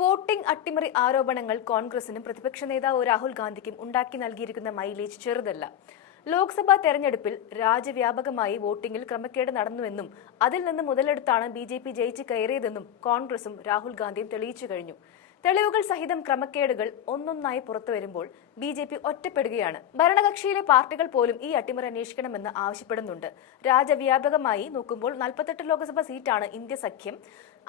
Voting അട്ടിമറി ആരോപണങ്ങൾ കോൺഗ്രസിനും പ്രതിപക്ഷ നേതാവ് രാഹുൽ ഗാന്ധിക്കും ഉണ്ടാക്കി നൽകിയിരിക്കുന്ന മൈലേജ് ചെറുതല്ല. ലോക്സഭാ തെരഞ്ഞെടുപ്പിൽ രാജ്യവ്യാപകമായി വോട്ടിംഗിൽ ക്രമക്കേട് നടന്നുവെന്നും അതിൽ നിന്ന് മുതലെടുത്താണ് ബി ജെ പി ജയിച്ച് കയറിയതെന്നും കോൺഗ്രസും രാഹുൽ ഗാന്ധിയും തെളിയിച്ചു കഴിഞ്ഞു. തെളിവുകൾ സഹിതം ക്രമക്കേടുകൾ ഒന്നൊന്നായി പുറത്തു വരുമ്പോൾ ബി ജെ പി ഒറ്റപ്പെടുകയാണ്. ഭരണകക്ഷിയിലെ പാർട്ടികൾ പോലും ഈ അട്ടിമറി അന്വേഷിക്കണമെന്ന് ആവശ്യപ്പെടുന്നുണ്ട്. രാജ്യവ്യാപകമായി നോക്കുമ്പോൾ നാൽപ്പത്തെട്ട് ലോക്സഭാ സീറ്റാണ് ഇന്ത്യ സഖ്യം.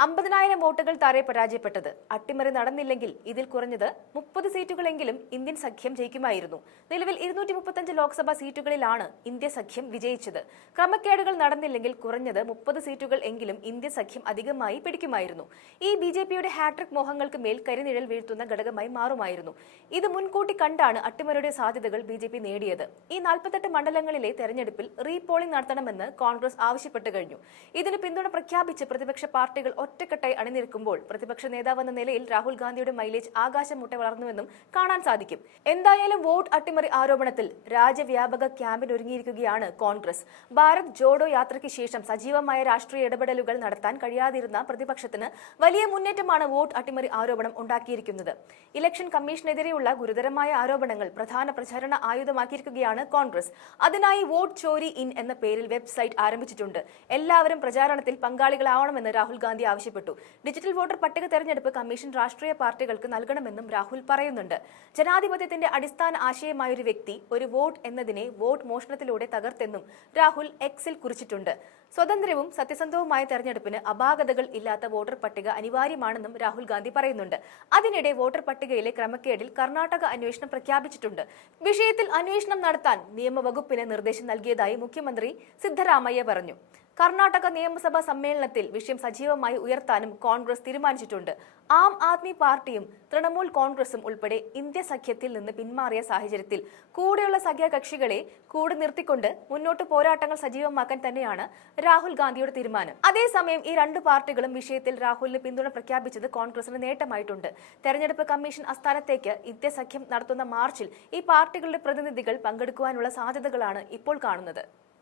അമ്പതിനായിരം വോട്ടുകൾ താരെ പരാജയപ്പെട്ടത്. അട്ടിമറി നടന്നില്ലെങ്കിൽ ഇതിൽ കുറഞ്ഞത് മുപ്പത് സീറ്റുകളെങ്കിലും ഇന്ത്യൻ സഖ്യം ജയിക്കുമായിരുന്നു. നിലവിൽ ഇരുന്നൂറ്റി മുപ്പത്തഞ്ച് ലോക്സഭാ സീറ്റുകളിലാണ് ഇന്ത്യ സഖ്യം വിജയിച്ചത്. ക്രമക്കേടുകൾ നടന്നില്ലെങ്കിൽ കുറഞ്ഞത് മുപ്പത് സീറ്റുകൾ എങ്കിലും ഇന്ത്യ സഖ്യം അധികമായി പിടിക്കുമായിരുന്നു. ഈ ബി ഹാട്രിക് മോഹങ്ങൾക്ക് മേൽ കരിനിഴൽ വീഴ്ത്തുന്ന ഘടകമായി മാറുമായിരുന്നു. ഇത് മുൻകൂട്ടി കണ്ടാണ് അട്ടിമറിയുടെ സാധ്യതകൾ ബി ജെ പി നേടിയത്. ഈ നാൽപ്പത്തെട്ട് മണ്ഡലങ്ങളിലെ തെരഞ്ഞെടുപ്പിൽ റീപോളിംഗ് നടത്തണമെന്ന് കോൺഗ്രസ് ആവശ്യപ്പെട്ടു കഴിഞ്ഞു. ഇതിന് പിന്തുണ പ്രഖ്യാപിച്ച് പ്രതിപക്ഷ പാർട്ടികൾ ഒറ്റക്കെട്ടായി അണിനിരക്കുമ്പോൾ പ്രതിപക്ഷ നേതാവെന്ന നിലയിൽ രാഹുൽ ഗാന്ധിയുടെ മൈലേജ് ആകാശം മുട്ട വളർന്നുവെന്നും കാണാൻ സാധിക്കും. എന്തായാലും വോട്ട് അട്ടിമറി ആരോപണത്തിൽ രാജ്യവ്യാപക ക്യാമ്പിനൊരുങ്ങിയിരിക്കുകയാണ് കോൺഗ്രസ്. ഭാരത് ജോഡോ യാത്രയ്ക്ക് ശേഷം സജീവമായ രാഷ്ട്രീയ ഇടപെടലുകൾ നടത്താൻ കഴിയാതിരുന്ന പ്രതിപക്ഷത്തിന് വലിയ മുന്നേറ്റമാണ് വോട്ട് അട്ടിമറി ആരോപണം ഉണ്ടാക്കിയിരിക്കുന്നത്. ഇലക്ഷൻ കമ്മീഷനെതിരെയുള്ള ഗുരുതരമായ ആരോപണങ്ങൾ പ്രധാന പ്രചാരണ ആയുധമാക്കിയിരിക്കുകയാണ് കോൺഗ്രസ്. അതിനായി വോട്ട് ചോരി ഇൻ എന്ന പേരിൽ വെബ്സൈറ്റ് ആരംഭിച്ചിട്ടുണ്ട്. എല്ലാവരും പ്രചാരണത്തിൽ പങ്കാളികളാവണമെന്ന് രാഹുൽ ഗാന്ധി ആവശ്യപ്പെട്ടു. ഡിജിറ്റൽ വോട്ടർ പട്ടിക തെരഞ്ഞെടുപ്പ് കമ്മീഷൻ രാഷ്ട്രീയ പാർട്ടികൾക്ക് നൽകണമെന്നും രാഹുൽ പറയുന്നുണ്ട്. ജനാധിപത്യത്തിന്റെ അടിസ്ഥാന ആശയമായ ഒരു വ്യക്തി ഒരു വോട്ട് എന്നതിനെ വോട്ട് മോഷണത്തിലൂടെ തകർത്തെന്നും രാഹുൽ എക്സിൽ കുറിച്ചിട്ടുണ്ട്. സ്വതന്ത്രവും സത്യസന്ധവുമായ തെരഞ്ഞെടുപ്പിന് അപാകതകൾ ഇല്ലാത്ത വോട്ടർ പട്ടിക അനിവാര്യമാണെന്നും രാഹുൽ ഗാന്ധി പറയുന്നുണ്ട്. അതിനിടെ വോട്ടർ പട്ടികയിലെ ക്രമക്കേടിൽ കർണാടക അന്വേഷണം പ്രഖ്യാപിച്ചിട്ടുണ്ട്. വിഷയത്തിൽ അന്വേഷണം നടത്താൻ നിയമവകുപ്പിന് നിർദ്ദേശം നൽകിയതായി മുഖ്യമന്ത്രി സിദ്ധരാമയ്യ പറഞ്ഞു. കർണാടക നിയമസഭാ സമ്മേളനത്തിൽ വിഷയം സജീവമായി ഉയർത്താനും കോൺഗ്രസ് തീരുമാനിച്ചിട്ടുണ്ട്. ആം ആദ്മി പാർട്ടിയും തൃണമൂൽ കോൺഗ്രസും ഉൾപ്പെടെ ഇന്ത്യ സഖ്യത്തിൽ നിന്ന് പിന്മാറിയ സാഹചര്യത്തിൽ കൂടെയുള്ള സഖ്യകക്ഷികളെ കൂടെ നിർത്തിക്കൊണ്ട് മുന്നോട്ട് പോരാട്ടങ്ങൾ സജീവമാക്കാൻ തന്നെയാണ് രാഹുൽ ഗാന്ധിയുടെ തീരുമാനം. അതേസമയം ഈ രണ്ട് പാർട്ടികളും വിഷയത്തിൽ രാഹുലിന് പിന്തുണ പ്രഖ്യാപിച്ചത് കോൺഗ്രസിന് നേട്ടമായിട്ടുണ്ട്. തെരഞ്ഞെടുപ്പ് കമ്മീഷൻ ആസ്ഥാനത്തേക്ക് ഇന്ത്യ സഖ്യം നടത്തുന്ന മാർച്ചിൽ ഈ പാർട്ടികളുടെ പ്രതിനിധികൾ പങ്കെടുക്കുവാനുള്ള സാധ്യതകളാണ് ഇപ്പോൾ കാണുന്നത്.